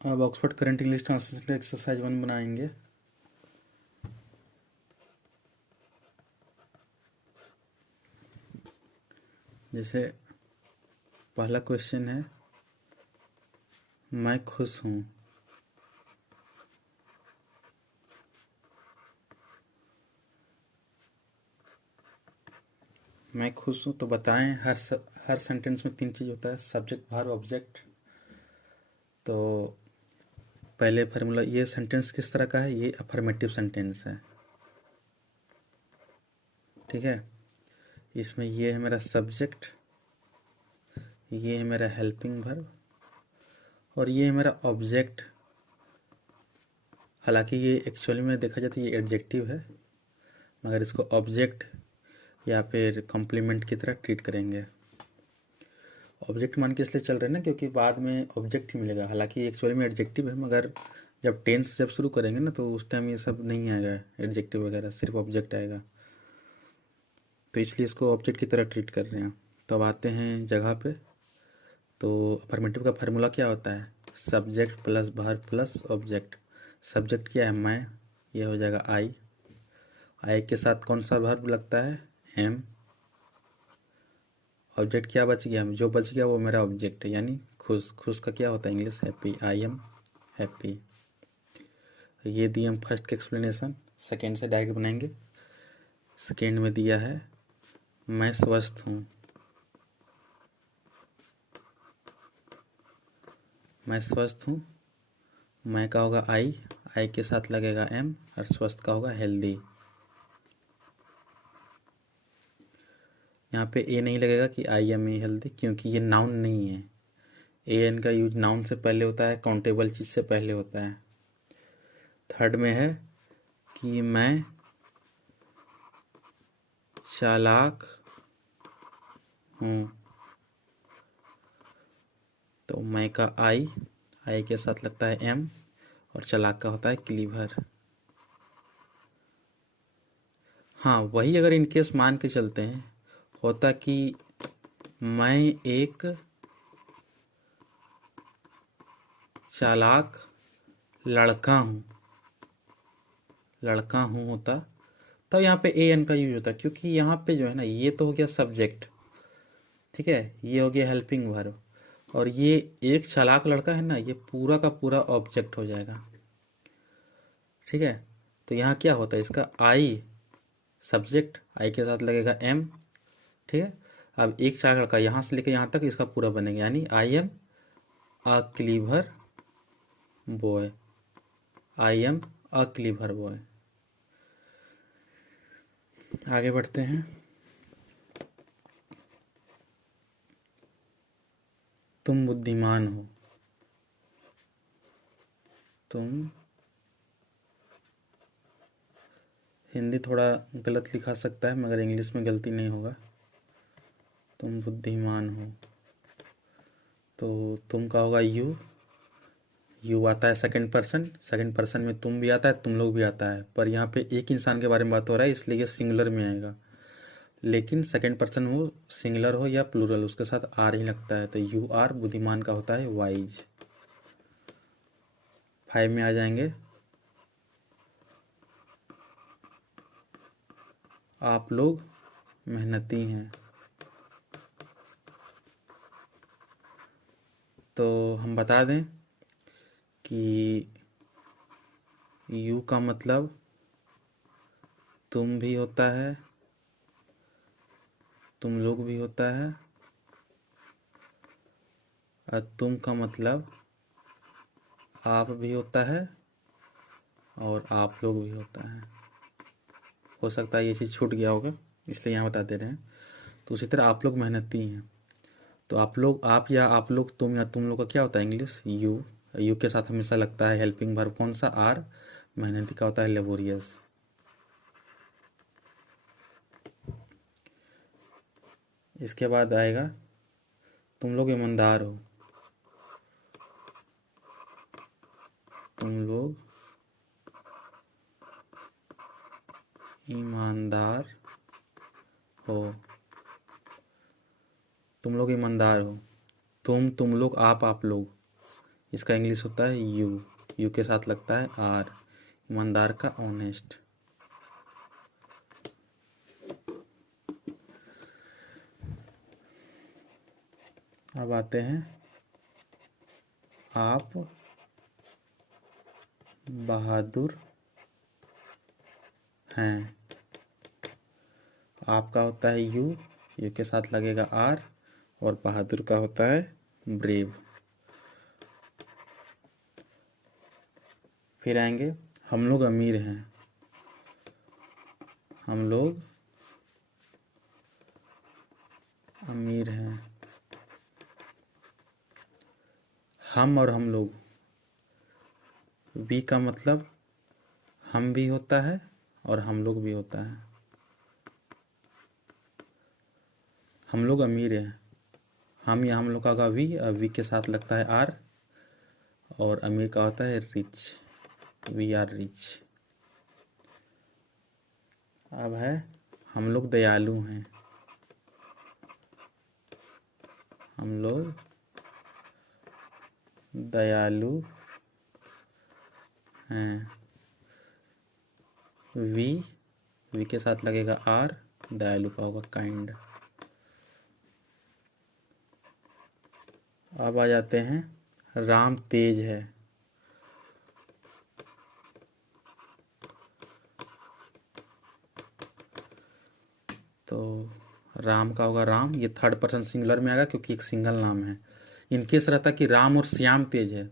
अब Oxford current English translation exercise 1 बनाएंगे। जैसे पहला क्वेश्चन है, मैं खुश हूँ। मैं खुश हूँ तो बताएं। हर सेंटेंस में 3 चीज़ होता है, सब्जेक्ट, वर्ब, ऑब्जेक्ट। तो पहले फार्मूला, ये सेंटेंस किस तरह का है? ये अफर्मेटिव सेंटेंस है, ठीक है। इसमें ये है मेरा सब्जेक्ट, ये है मेरा हेल्पिंग वर्ब और ये है मेरा ऑब्जेक्ट। हालांकि ये एक्चुअली में देखा जाए तो ये एडजेक्टिव है, मगर इसको ऑब्जेक्ट या फिर कॉम्प्लीमेंट की तरह ट्रीट करेंगे। ऑब्जेक्ट मान के इसलिए चल रहे हैं ना, क्योंकि बाद में ऑब्जेक्ट ही मिलेगा। हालांकि एक्चुअली में एडजेक्टिव है, मगर जब टेंस जब शुरू करेंगे ना, तो उस टाइम ये सब नहीं आएगा, एडजेक्टिव वगैरह, सिर्फ ऑब्जेक्ट आएगा। तो इसलिए इसको ऑब्जेक्ट की तरह ट्रीट कर रहे हैं। तो अब आते हैं जगह पे। तो अफर्मेटिव का फार्मूला क्या होता है? Subject plus verb plus object. Subject क्या है? मैं, ये हो जाएगा आई। आई के साथ कौन सा वर्ब लगता है? एम। ऑब्जेक्ट क्या बच गया? जो बच गया वो मेरा ऑब्जेक्ट है, यानी खुश। खुश का क्या होता है English? Happy. I am happy. ये दिए हम फर्स्ट का एक्सप्लेनेशन। सेकेंड से डायरेक्ट बनाएंगे। सेकेंड में दिया है, मैं स्वस्थ हूँ। मैं स्वस्थ हूँ, मैं का होगा आई, आई के साथ लगेगा एम, और स्वस्थ का होगा हेल्दी। यहाँ पे ए नहीं लगेगा कि आई एम ए हेल्दी, क्योंकि ये नाउन नहीं है। ए एन का यूज नाउन से पहले होता है, काउंटेबल चीज़ से पहले होता है। थर्ड में है कि मैं चालाक हूँ। तो मैं का आई, आई के साथ लगता है एम, और चालाक का होता है क्लीवर। हाँ, वही अगर इनकेस मान के चलते हैं, होता कि मैं एक चालाक लड़का हूँ, लड़का हूँ होता, तो यहाँ पे ए एन का यूज होता, क्योंकि यहाँ पे जो है ना, ये तो हो गया सब्जेक्ट, ठीक है, ये हो गया हेल्पिंग वर्ब, और ये एक चालाक लड़का है ना, ये पूरा का पूरा ऑब्जेक्ट हो जाएगा, ठीक है। तो यहाँ क्या होता है, इसका आई सब्जेक्ट, आई के साथ लगेगा एम, ठीक है। अब एक चालाक लड़का यहाँ से लेकर यहाँ तक इसका पूरा बनेगा, यानी I am a clever boy. I am a clever boy. आगे बढ़ते हैं। तुम बुद्धिमान हो। तुम, हिंदी थोड़ा गलत लिखा सकता है, मगर इंग्लिश में गलती नहीं होगा। तुम बुद्धिमान हो, तो तुम का होगा यू। यू आता है सेकंड पर्सन, सेकंड पर्सन में तुम भी आता है, तुम लोग भी आता है, पर यहाँ पे एक इंसान के बारे में बात हो रहा है, इसलिए ये सिंगुलर में आएगा। लेकिन सेकंड पर्सन हो, सिंगुलर हो या प्लूरल, उसके साथ आर ही लगता है, तो यू आर, बुद्धिमान का होता है वाइज। 5 में आ जाएंगे, आप लोग मेहनती हैं। तो हम बता दें कि यू का मतलब तुम भी होता है, तुम लोग भी होता है, और तुम का मतलब आप भी होता है, और आप लोग भी होता है। हो सकता है ये चीज़ छूट गया होगा, इसलिए यहाँ बता दे रहे हैं। तो उसी तरह आप लोग मेहनती हैं, तो आप लोग, आप या आप लोग, तुम या तुम लोग का क्या होता है इंग्लिश? यू। यू के साथ हमेशा लगता है हेल्पिंग वर्ब कौन सा? आर। मेहनती का होता है लेबोरियस। इसके बाद आएगा, तुम लोग ईमानदार हो। तुम लोग ईमानदार हो। तुम लोग ईमानदार हो। तुम लोग, आप लोग, इसका इंग्लिश होता है यू, यू के साथ लगता है आर, ईमानदार का ऑनेस्ट। अब आते हैं आप बहादुर हैं। आपका होता है यू, यू के साथ लगेगा आर, और बहादुर का होता है ब्रेव। फिर आएंगे हम लोग अमीर हैं। हम लोग अमीर हैं। हम और हम लोग, वी का मतलब हम भी होता है और हम लोग भी होता है। हम लोग अमीर हैं, हम या हम लोग का वी, और वी के साथ लगता है आर, और अमीर का होता है रिच, वी आर रिच। अब है हम लोग दयालु हैं। हम लोग दयालु हैं। वी के साथ लगेगा आर, दयालु का होगा काइंड। अब आ जाते हैं राम तेज है। तो राम का होगा राम, ये थर्ड पर्सन सिंगुलर में आएगा क्योंकि एक सिंगल नाम है। इनकेस रहता कि राम और श्याम तेज है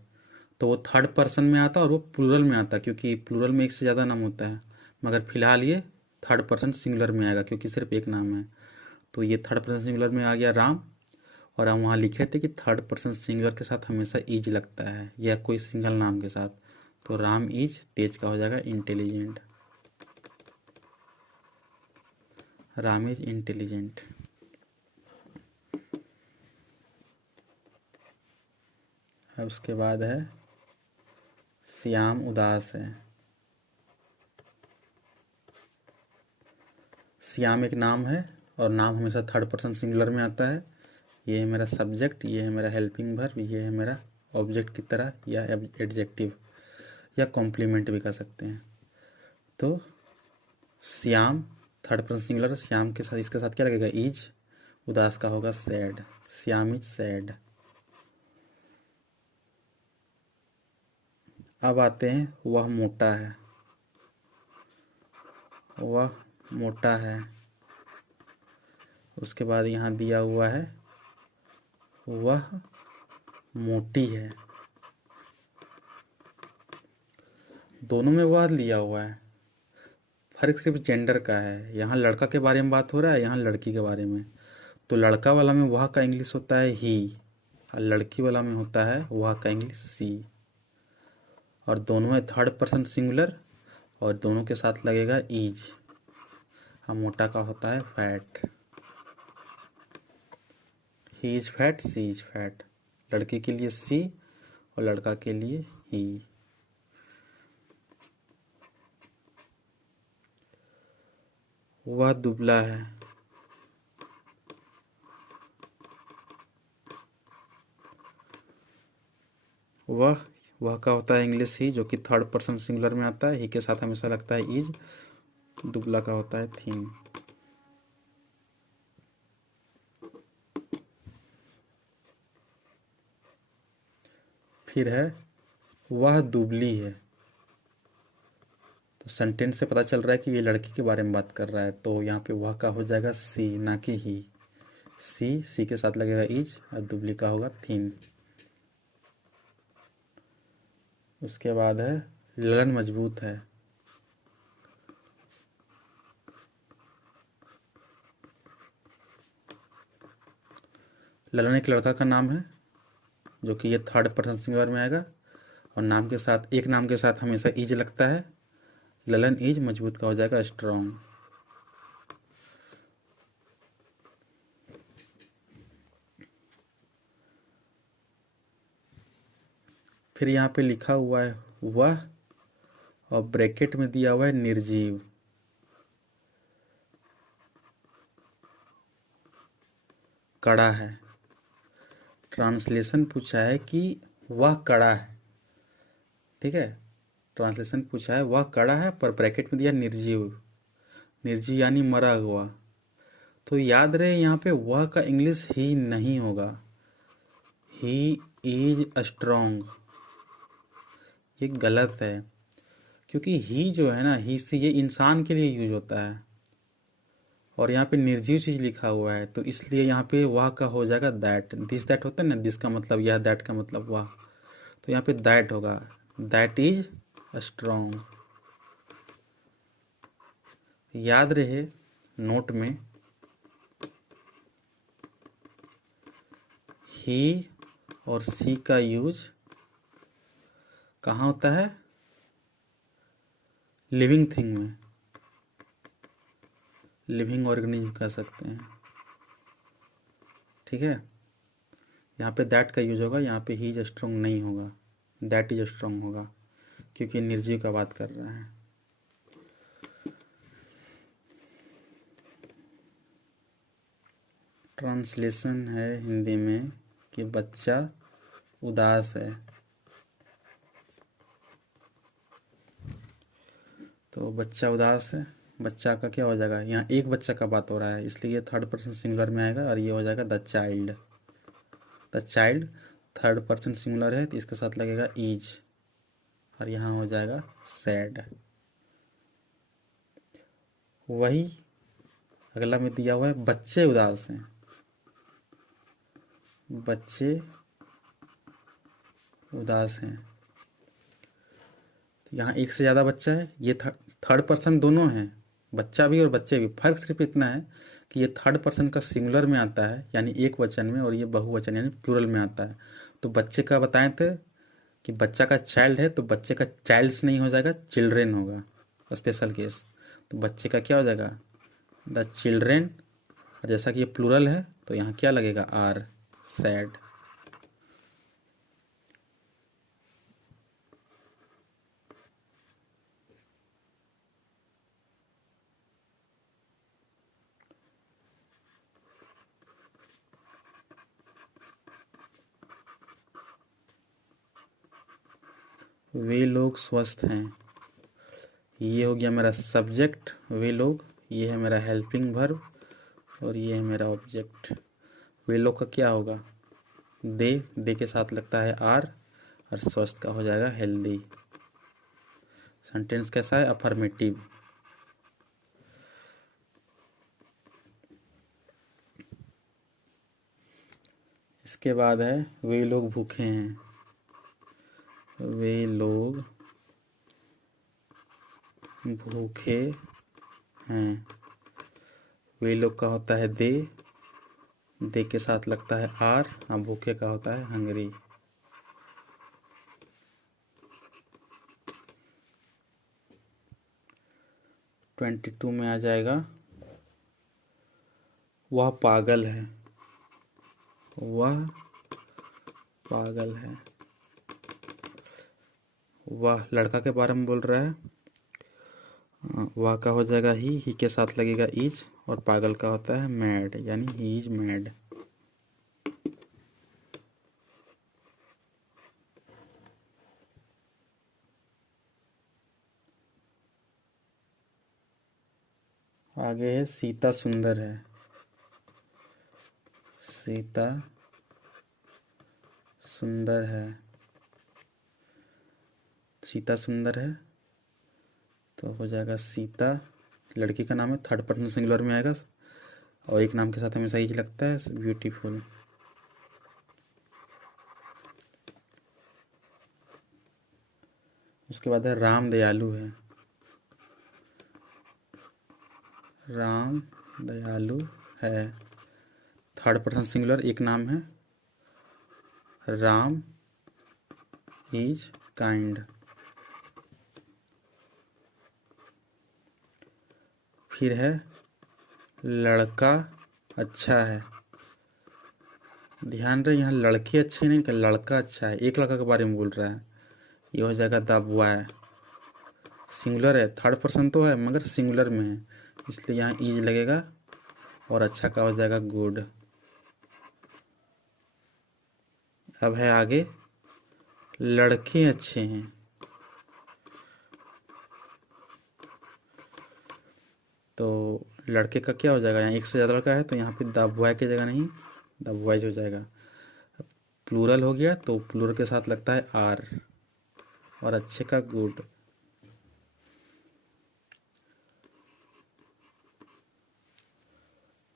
तो वो थर्ड पर्सन में आता और वो प्लूरल में आता, क्योंकि प्लूरल में एक से ज़्यादा नाम होता है। मगर फिलहाल ये थर्ड पर्सन सिंगुलर में आएगा क्योंकि सिर्फ एक नाम है। तो ये थर्ड पर्सन सिंगुलर में आ गया राम। और हम वहाँ लिखे थे कि थर्ड पर्सन सिंगुलर के साथ हमेशा इज लगता है या कोई सिंगल नाम के साथ। तो राम इज, तेज का हो जाएगा इंटेलिजेंट। Ram is intelligent. अब उसके बाद है श्याम उदास है। श्याम एक नाम है और नाम हमेशा थर्ड पर्सन सिंगुलर में आता है। ये है मेरा सब्जेक्ट, ये है मेरा हेल्पिंग वर्ब, ये है मेरा ऑब्जेक्ट की तरह या एडजेक्टिव या कॉम्प्लीमेंट भी कह सकते हैं। तो Shyam third person singular, Shyam के साथ इसके साथ क्या लगेगा इज, उदास का होगा सैड, श्याम इज सैड। अब आते हैं वह मोटा है। वह मोटा है। उसके बाद यहाँ दिया हुआ है वह मोटी है। दोनों में वह लिया हुआ है, फर्क सिर्फ जेंडर का है। यहाँ लड़का के बारे में बात हो रहा है, यहाँ लड़की के बारे में। तो लड़का वाला में वह का इंग्लिश होता है ही, और लड़की वाला में होता है वह का इंग्लिश सी। और दोनों है थर्ड पर्सन सिंगुलर और दोनों के साथ लगेगा इज। हम मोटा का होता है fat. He is fat, she is fat. लड़की के लिए सी और लड़का के लिए ही। वह दुबला है। वह का होता है इंग्लिश ही, जो कि थर्ड पर्सन सिंगुलर में आता है। ही के साथ हमेशा लगता है इज। दुबला का होता है थिन। फिर है वह दुबली है। तो सेंटेंस से पता चल रहा है कि ये लड़की के बारे में बात कर रहा है, तो यहाँ पे वह का हो जाएगा सी, ना कि ही। सी के साथ लगेगा इज और दुबली का होगा थिन। उसके बाद है ललन मजबूत है। ललन एक लड़का का नाम है जो कि ये थर्ड पर्सन सिंगुलर में आएगा, और नाम के साथ, एक नाम के साथ हमेशा इज लगता है। ललन इज, मजबूत का हो जाएगा स्ट्रॉन्ग। फिर यहाँ पे लिखा हुआ है वह, और ब्रैकेट में दिया हुआ है निर्जीव। कड़ा है। ट्रांसलेशन पूछा है कि वह कड़ा है, ठीक है, ट्रांसलेशन पूछा है वह कड़ा है, पर ब्रैकेट में दिया निर्जीव, निर्जीव यानी मरा हुआ। तो याद रहे यहाँ पे वह का इंग्लिश ही नहीं होगा, ही इज स्ट्रॉन्ग, ये गलत है, क्योंकि ही जो है ना, ही से ये इंसान के लिए यूज होता है, और यहाँ पे निर्जीव चीज़ लिखा हुआ है, तो इसलिए यहाँ पे वह का हो जाएगा दैट। दिस दैट होता है ना, दिस का मतलब यह, दैट का मतलब वह, तो यहाँ पे दैट होगा, दैट इज स्ट्रॉन्ग। याद रहे नोट में ही और सी का यूज कहाँ होता है, लिविंग थिंग में, लिविंग ऑर्गेनिज्म कह सकते हैं, ठीक है। यहाँ पे दैट का यूज होगा, यहाँ पे ही इज स्ट्रॉन्ग नहीं होगा, दैट इज स्ट्रॉन्ग होगा, क्योंकि निर्जीव का बात कर रहा है। ट्रांसलेशन है हिंदी में कि बच्चा उदास है, तो बच्चा उदास है, बच्चा का क्या हो जाएगा, यहाँ एक बच्चा का बात हो रहा है इसलिए ये थर्ड पर्सन सिंगुलर में आएगा, और ये हो जाएगा the child. The child third person singular है तो इसके साथ लगेगा इज, और यहाँ हो जाएगा सैड। वही अगला में दिया हुआ है बच्चे उदास हैं, बच्चे उदास हैं, तो यहाँ एक से ज़्यादा बच्चा है, ये थर्ड पर्सन दोनों हैं, बच्चा भी और बच्चे भी, फर्क सिर्फ इतना है कि ये थर्ड पर्सन का सिंगुलर में आता है यानी एक वचन में, और ये बहुवचन यानी प्लूरल में आता है। तो बच्चे का बताएं थे कि बच्चा का चाइल्ड है, तो बच्चे का चाइल्ड्स नहीं हो जाएगा, चिल्ड्रेन होगा, स्पेशल केस। तो बच्चे का क्या हो जाएगा, द चिल्ड्रेन, और जैसा कि ये प्लूरल है तो यहाँ क्या लगेगा, आर, सैड। वे लोग स्वस्थ हैं, ये हो गया मेरा सब्जेक्ट वे लोग, ये है मेरा हेल्पिंग वर्ब, और ये है मेरा ऑब्जेक्ट। वे लोग का क्या होगा, दे के साथ लगता है आर, और स्वस्थ का हो जाएगा हेल्दी। सेंटेंस कैसा है, अफर्मेटिव। इसके बाद है वे लोग भूखे हैं, वे लोग भूखे हैं, वे लोग का होता है दे के साथ लगता है आर, और भूखे का होता है हंगरी। ट्वेंटी टू में आ जाएगा वह पागल है, वह पागल है, वह लड़का के बारे में बोल रहा है, वह का हो जाएगा ही के साथ लगेगा इज, और पागल का होता है मैड, यानी ही इज मैड। आगे है सीता सुंदर है, सीता सुंदर है, सीता सुंदर है तो हो जाएगा सीता, लड़की का नाम है, थर्ड पर्सन सिंगुलर में आएगा, और एक नाम के साथ हमेशा इज लगता है, ब्यूटीफुल। उसके बाद है राम दयालु है, राम दयालु है, थर्ड पर्सन सिंगुलर, एक नाम है, राम इज काइंड। फिर है लड़का अच्छा है, ध्यान रहे यहाँ लड़के अच्छे नहीं कि लड़का अच्छा है, एक लड़का के बारे में बोल रहा है, ये हो जाएगा द बॉय, सिंगुलर है, थर्ड पर्सन तो है मगर सिंगुलर में है, इसलिए यहाँ इज लगेगा, और अच्छा का हो जाएगा गुड। अब है आगे लड़के अच्छे हैं। तो लड़के का क्या हो जाएगा, यहाँ एक से ज़्यादा लड़का है तो यहाँ पे द बॉय की जगह नहीं द बॉयज हो जाएगा। प्लूरल हो गया तो प्लूरल के साथ लगता है आर, और अच्छे का गुड।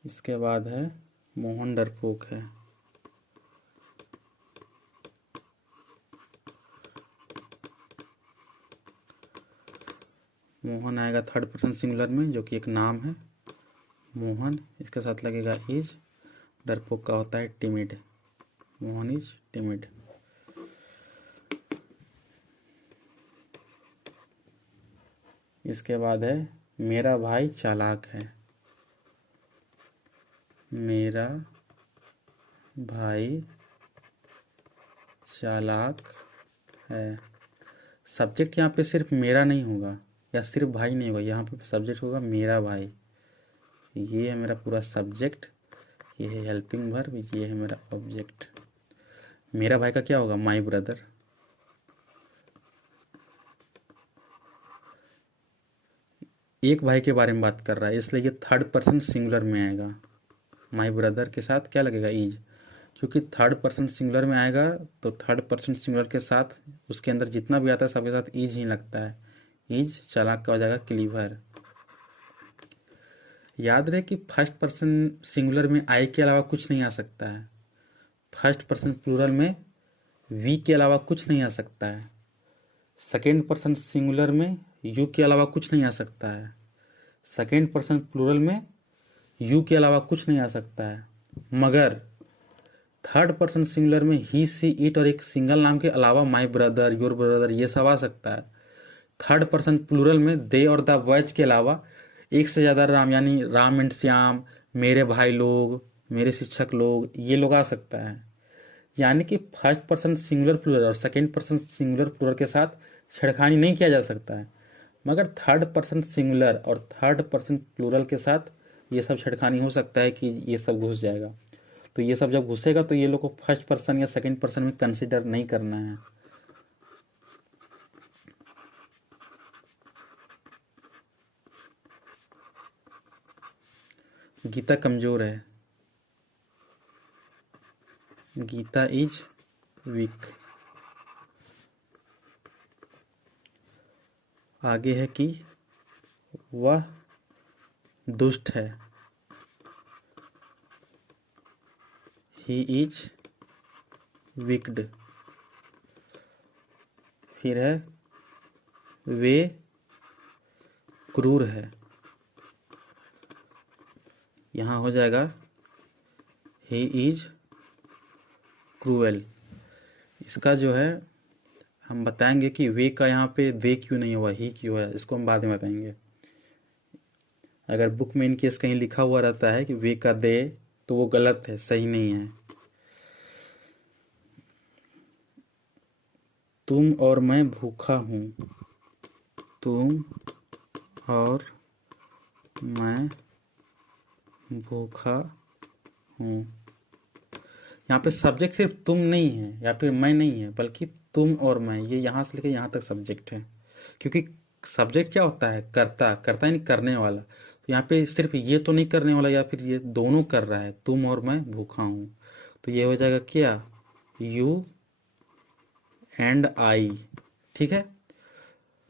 इसके बाद है मोहन डरपोक है। मोहन आएगा थर्ड पर्सन सिंगुलर में, जो कि एक नाम है मोहन, इसके साथ लगेगा इज। डरपोक का होता है टिमिड, मोहन इज टिमिड। इसके बाद है मेरा भाई चालाक है। मेरा भाई चालाक है। सब्जेक्ट यहाँ पे सिर्फ मेरा नहीं होगा या सिर्फ भाई नहीं होगा, यहाँ पे सब्जेक्ट होगा मेरा भाई। ये है मेरा पूरा सब्जेक्ट, ये है हेल्पिंग वर्ब, ये है मेरा ऑब्जेक्ट। मेरा भाई का क्या होगा, माय ब्रदर। एक भाई के बारे में बात कर रहा है इसलिए ये थर्ड पर्सन सिंगुलर में आएगा। माय ब्रदर के साथ क्या लगेगा, इज। क्योंकि थर्ड पर्सन सिंगुलर में आएगा तो थर्ड पर्सन सिंगुलर के साथ उसके अंदर जितना भी आता है सबके साथ इज ही लगता है। इज चालाक का हो जाएगा क्लीवर। याद रहे कि फर्स्ट पर्सन सिंगुलर में आई के अलावा कुछ नहीं आ सकता है। फर्स्ट पर्सन प्लूरल में वी के अलावा कुछ नहीं आ सकता है। सेकेंड पर्सन सिंगुलर में यू के अलावा कुछ नहीं आ सकता है। सेकेंड पर्सन प्लूरल में यू के अलावा कुछ नहीं आ सकता है। मगर थर्ड पर्सन सिंगुलर में ही सी इट और एक सिंगल नाम के अलावा माय ब्रदर, योर ब्रदर, ये सब आ सकता है। थर्ड पर्सन प्लूरल में दे और द बॉयज के अलावा एक से ज़्यादा राम, यानी राम एंड श्याम, मेरे भाई लोग, मेरे शिक्षक लोग, ये लोग आ सकता है। यानी कि फर्स्ट पर्सन सिंगुलर प्लूरल और सेकेंड पर्सन सिंगुलर प्लूरल के साथ छेड़खानी नहीं किया जा सकता है। मगर थर्ड पर्सन सिंगुलर और थर्ड पर्सन प्लूरल के साथ ये सब छेड़खानी हो सकता है कि ये सब घुस जाएगा। तो ये सब जब घुसेगा तो ये लोग को फर्स्ट पर्सन या सेकेंड पर्सन में कंसिडर नहीं करना है। गीता कमजोर है। Geeta is weak. आगे है कि वह दुष्ट है। He is wicked. फिर है वे क्रूर है। यहाँ हो जाएगा ही इज क्रूएल। इसका जो है हम बताएंगे कि वे का यहाँ पे वे क्यों नहीं हुआ, ही क्यों है, इसको हम बाद में बताएंगे। अगर बुक में इन केस कहीं लिखा हुआ रहता है कि वे का दे तो वो गलत है, सही नहीं है। तुम और मैं भूखा हूँ। तुम और मैं भूखा हूँ। यहाँ पे सब्जेक्ट सिर्फ तुम नहीं है या फिर मैं नहीं है, बल्कि तुम और मैं, ये यहाँ से लेकर यहाँ तक सब्जेक्ट है। क्योंकि सब्जेक्ट क्या होता है, कर्ता। कर्ता यानी करने वाला। तो यहाँ पे सिर्फ ये तो नहीं करने वाला या फिर ये दोनों कर रहा है, तुम और मैं भूखा हूँ। तो ये हो जाएगा क्या, यू एंड आई। ठीक है।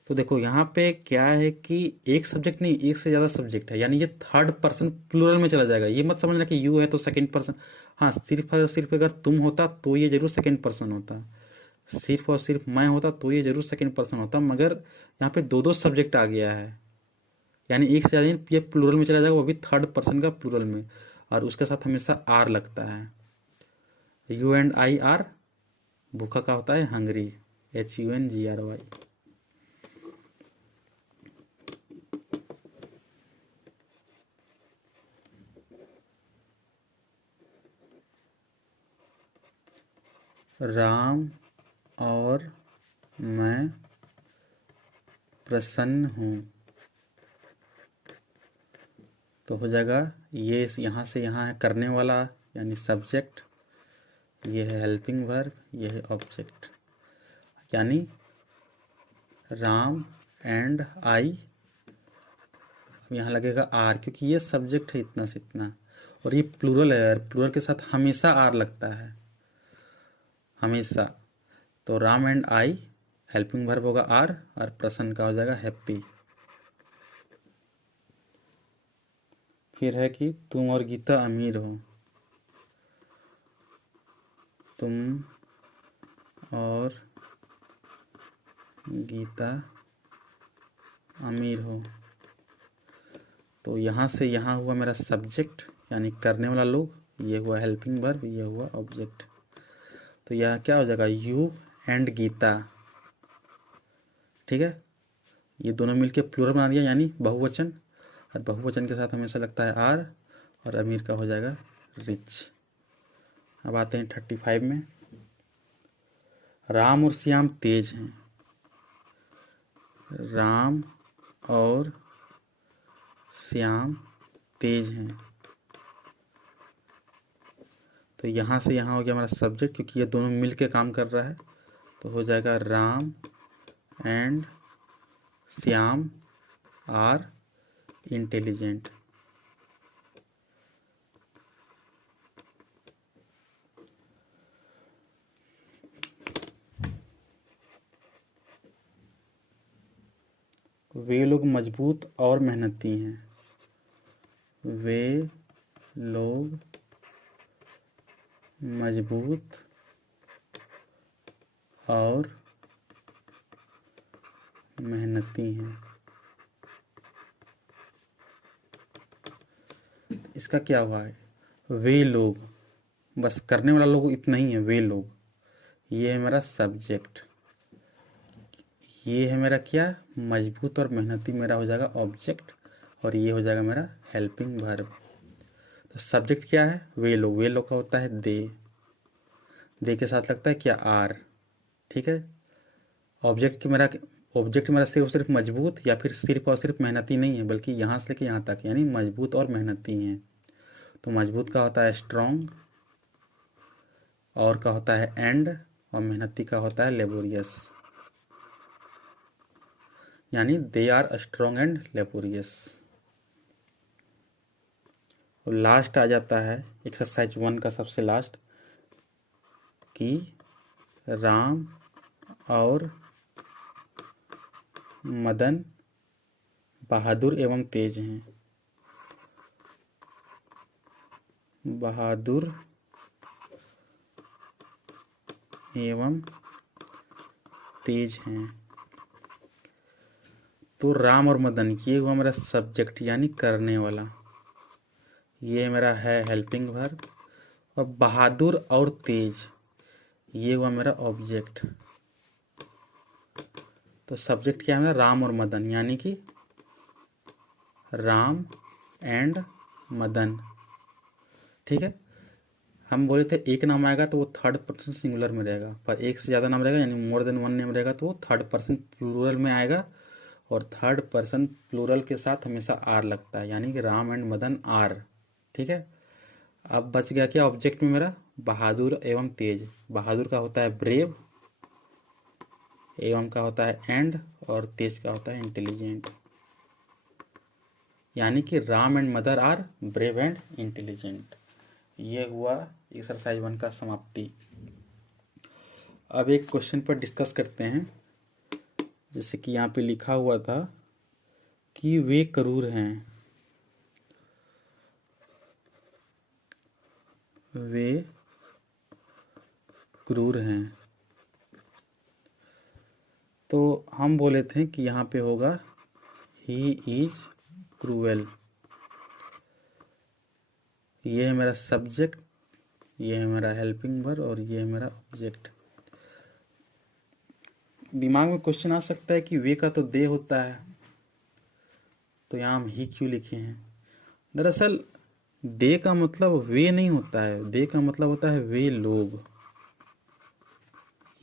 तो देखो यहाँ पे क्या है कि एक सब्जेक्ट नहीं, एक से ज़्यादा सब्जेक्ट है, यानी ये थर्ड पर्सन प्लूरल में चला जाएगा। ये मत समझना कि यू है तो सेकंड पर्सन। हाँ, सिर्फ और सिर्फ अगर तुम होता तो ये जरूर सेकंड पर्सन होता। सिर्फ और सिर्फ मैं होता तो ये जरूर सेकंड पर्सन होता। मगर यहाँ पे दो दो सब्जेक्ट आ गया है, यानी एक से ज़्यादा ये प्लूरल में चला जाएगा, वो भी थर्ड पर्सन का प्लूरल में, और उसके साथ हमेशा आर लगता है। You and I R. भूखा का होता है हंगरी, HUNGRY। राम और मैं प्रसन्न हूँ। तो हो जाएगा ये यहाँ से यहाँ है करने वाला यानी सब्जेक्ट, ये है हेल्पिंग वर्ब, ये है ऑब्जेक्ट। यानी राम एंड आई, यहाँ लगेगा आर क्योंकि ये सब्जेक्ट है इतना से इतना, और ये प्लूरल है यार, प्लूरल के साथ हमेशा आर लगता है, हमेशा। तो Ram and I helping verb होगा आर, और प्रश्न का हो जाएगा हैप्पी। फिर है कि तुम और गीता अमीर हो, तुम और गीता अमीर हो। तो यहाँ से यहाँ हुआ मेरा सब्जेक्ट यानी करने वाला लोग, ये हुआ हेल्पिंग वर्ब, ये हुआ ऑब्जेक्ट। तो यह क्या हो जाएगा, यू एंड गीता, ठीक है। ये दोनों मिलके प्लूरल बना दिया यानी बहुवचन, और बहुवचन के साथ हमेशा लगता है आर, और अमीर का हो जाएगा रिच। अब आते हैं 35 में। राम और श्याम तेज हैं, राम और श्याम तेज हैं। तो यहाँ से यहाँ हो गया हमारा सब्जेक्ट क्योंकि ये दोनों मिल के काम कर रहा है, तो हो जाएगा Ram and Shyam are intelligent. वे लोग मजबूत और मेहनती हैं, वे लोग मजबूत और मेहनती हैं। इसका क्या हुआ है, वे लोग, बस करने वाला लोग इतना ही है, वे लोग, ये है मेरा सब्जेक्ट, ये है मेरा क्या, मजबूत और मेहनती मेरा हो जाएगा ऑब्जेक्ट, और ये हो जाएगा मेरा हेल्पिंग वर्ब। तो सब्जेक्ट क्या है, वे लोग, वे लोग का होता है दे के साथ लगता है क्या, आर, ठीक है। ऑब्जेक्ट मेरा सिर्फ मजबूत या फिर सिर्फ और सिर्फ मेहनती नहीं है, बल्कि यहाँ से लेके यहाँ तक, यानी मजबूत और मेहनती हैं। तो मजबूत का होता है स्ट्रॉन्ग, और का होता है एंड, और मेहनती का होता है लेबोरियस, यानी they are strong and laborious. और लास्ट आ जाता है एक्सरसाइज 1 का सबसे लास्ट, कि राम और मदन बहादुर एवं तेज हैं, बहादुर एवं तेज हैं। तो राम और मदन ये हुआ मेरा सब्जेक्ट यानी करने वाला, ये मेरा है हेल्पिंग वर्ब, और बहादुर और तेज ये हुआ मेरा ऑब्जेक्ट। तो सब्जेक्ट क्या है मेरा, राम और मदन, यानी कि राम एंड मदन, ठीक है। हम बोले थे एक नाम आएगा तो वो थर्ड पर्सन सिंगुलर में रहेगा, पर एक से ज़्यादा नाम रहेगा यानी मोर देन वन नेम रहेगा तो वो थर्ड पर्सन प्लूरल में आएगा, और थर्ड पर्सन प्लूरल के साथ हमेशा आर लगता है, यानी कि राम एंड मदन आर, ठीक है। अब बच गया क्या ऑब्जेक्ट में मेरा, बहादुर एवं तेज। बहादुर का होता है ब्रेव, एवं का होता है एंड, और तेज का होता है इंटेलिजेंट, यानी कि Ram and mother are brave and intelligent. ये हुआ एक्सरसाइज 1 का समाप्ति। अब एक क्वेश्चन पर डिस्कस करते हैं, जैसे कि यहाँ पे लिखा हुआ था कि वे क्रूर हैं, वे क्रूर हैं। तो हम बोले थे कि यहाँ पे होगा ही इज क्रूएल, ये है मेरा सब्जेक्ट, ये है मेरा हेल्पिंग वर्ब, और ये है मेरा ऑब्जेक्ट। दिमाग में क्वेश्चन आ सकता है कि वे का तो दे होता है, तो यहाँ हम ही क्यों लिखे हैं। दरअसल दे का मतलब वे नहीं होता है, दे का मतलब होता है वे लोग,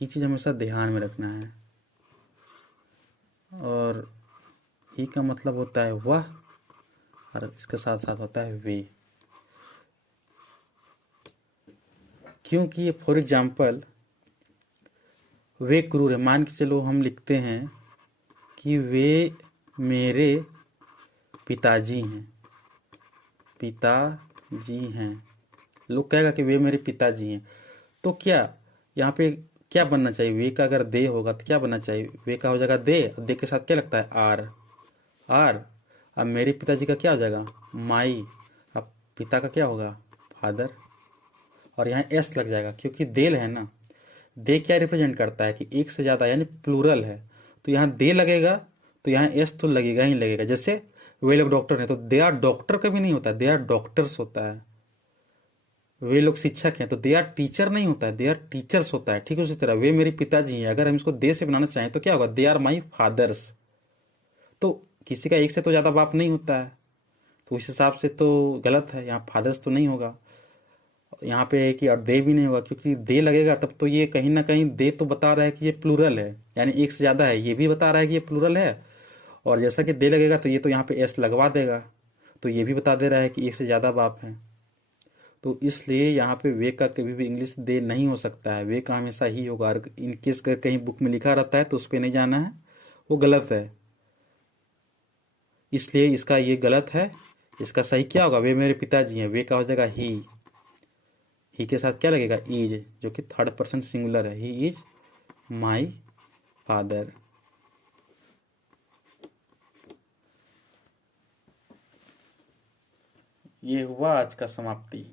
ये चीज़ हमेशा ध्यान में रखना है। और ही का मतलब होता है वह, और इसके साथ साथ होता है वे, क्योंकि फॉर एग्जाम्पल वे क्रूर है, मान के चलो हम लिखते हैं कि वे मेरे पिताजी हैं, पिताजी हैं। लोग कहेगा कि वे मेरे पिताजी हैं, तो क्या यहाँ पे क्या बनना चाहिए? वे का अगर दे होगा तो क्या बनना चाहिए? वे का हो जाएगा दे, दे के साथ क्या लगता है? आर। आर। अब मेरे पिताजी का क्या हो जाएगा? माई। अब पिता का क्या होगा? फादर। और यहाँ एस लग जाएगा क्योंकि देल है ना। दे क्या रिप्रेजेंट करता है कि एक से ज़्यादा, यानी प्लूरल है, तो यहाँ दे लगेगा तो यहाँ एस तो लगेगा ही लगेगा। जैसे वे लोग डॉक्टर हैं तो दे आर डॉक्टर कभी नहीं होता, दे आर डॉक्टर्स होता है। वे लोग शिक्षक हैं तो दे आर टीचर नहीं होता है, दे आर टीचर्स होता है। ठीक है, उसी तरह वे मेरे पिताजी हैं, अगर हम इसको दे से बनाना चाहें तो क्या होगा? They are my fathers. तो किसी का एक से तो ज़्यादा बाप नहीं होता है, तो उस हिसाब से तो गलत है, यहाँ फादर्स तो नहीं होगा। यहाँ पे है कि और दे भी नहीं होगा, क्योंकि दे लगेगा तब तो ये कहीं ना कहीं दे तो बता रहा है कि ये प्लूरल है, यानी एक से ज़्यादा है, ये भी बता रहा है कि ये प्लूरल है। और जैसा कि दे लगेगा तो ये तो यहाँ पे एस लगवा देगा, तो ये भी बता दे रहा है कि एक से ज़्यादा बाप है। तो इसलिए यहाँ पे वे का कभी भी इंग्लिश दे नहीं हो सकता है, वे का हमेशा ही होगा। और इनकेस कहीं बुक में लिखा रहता है तो उस पर नहीं जाना है, वो गलत है। इसलिए इसका ये गलत है। इसका सही क्या होगा? वे मेरे पिताजी हैं, वे का हो जाएगा ही के साथ क्या लगेगा? इज, जो कि थर्ड पर्सन सिंगुलर है। He is my father. ये हुआ आज का समाप्ति।